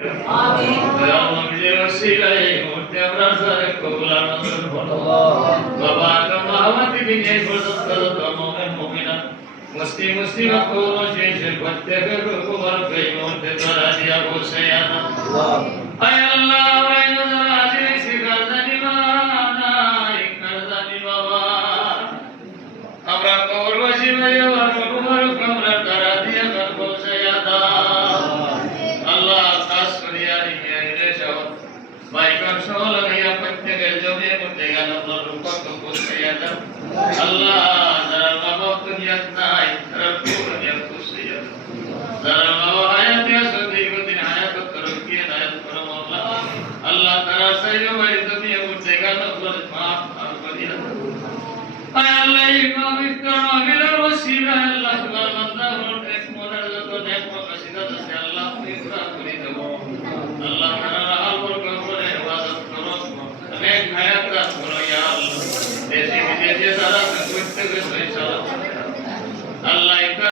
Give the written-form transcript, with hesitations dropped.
আমিন। আল্লাহ নিজের ওসিলায় এই মুহূর্তে আমরা সারে কবুল আর মঞ্জুর করো। বাবা আদম হাওয়া থেকে যে পর্যন্ত যত মুমিন মুমিনাত মুসলিমাত কবুল শেষে প্রত্যেকের উপর এই মুহূর্তে তোরা দিয়া বসাইয়া দাও। আয় আল্লাহ ওই নজর আজিরে শিকার জানি নাই কার জানি বাবা আমরা কবরবাসী ভাই আমার মুবারক আমরা তারা দিয়া কার বসাইয়া দাও। আল্লাহ কাজ করিয়া নিয়ে এলে সব বাইকার সহ লাগাইয়া প্রত্যেকের জমিয়ে মধ্যে গেল আপনার রূপক বসাইয়া দাও। আল্লাহ যারা বাবা দুনিয়াত নাই তারা পুরো নিয়াত বসাইয়া দাও। যারা বাবা হায়াতে আছে দীর্ঘদিন হায়াত তরক্কি হায়াত করো আল্লাহ। আল্লাহ তারা সাইয়্যিদ ভাই জমিয়ে মধ্যে গেল আপনার মাফ করিয়া দাও। আয় আল্লাহ এই পবিত্র মাহফিলের ওসিলায়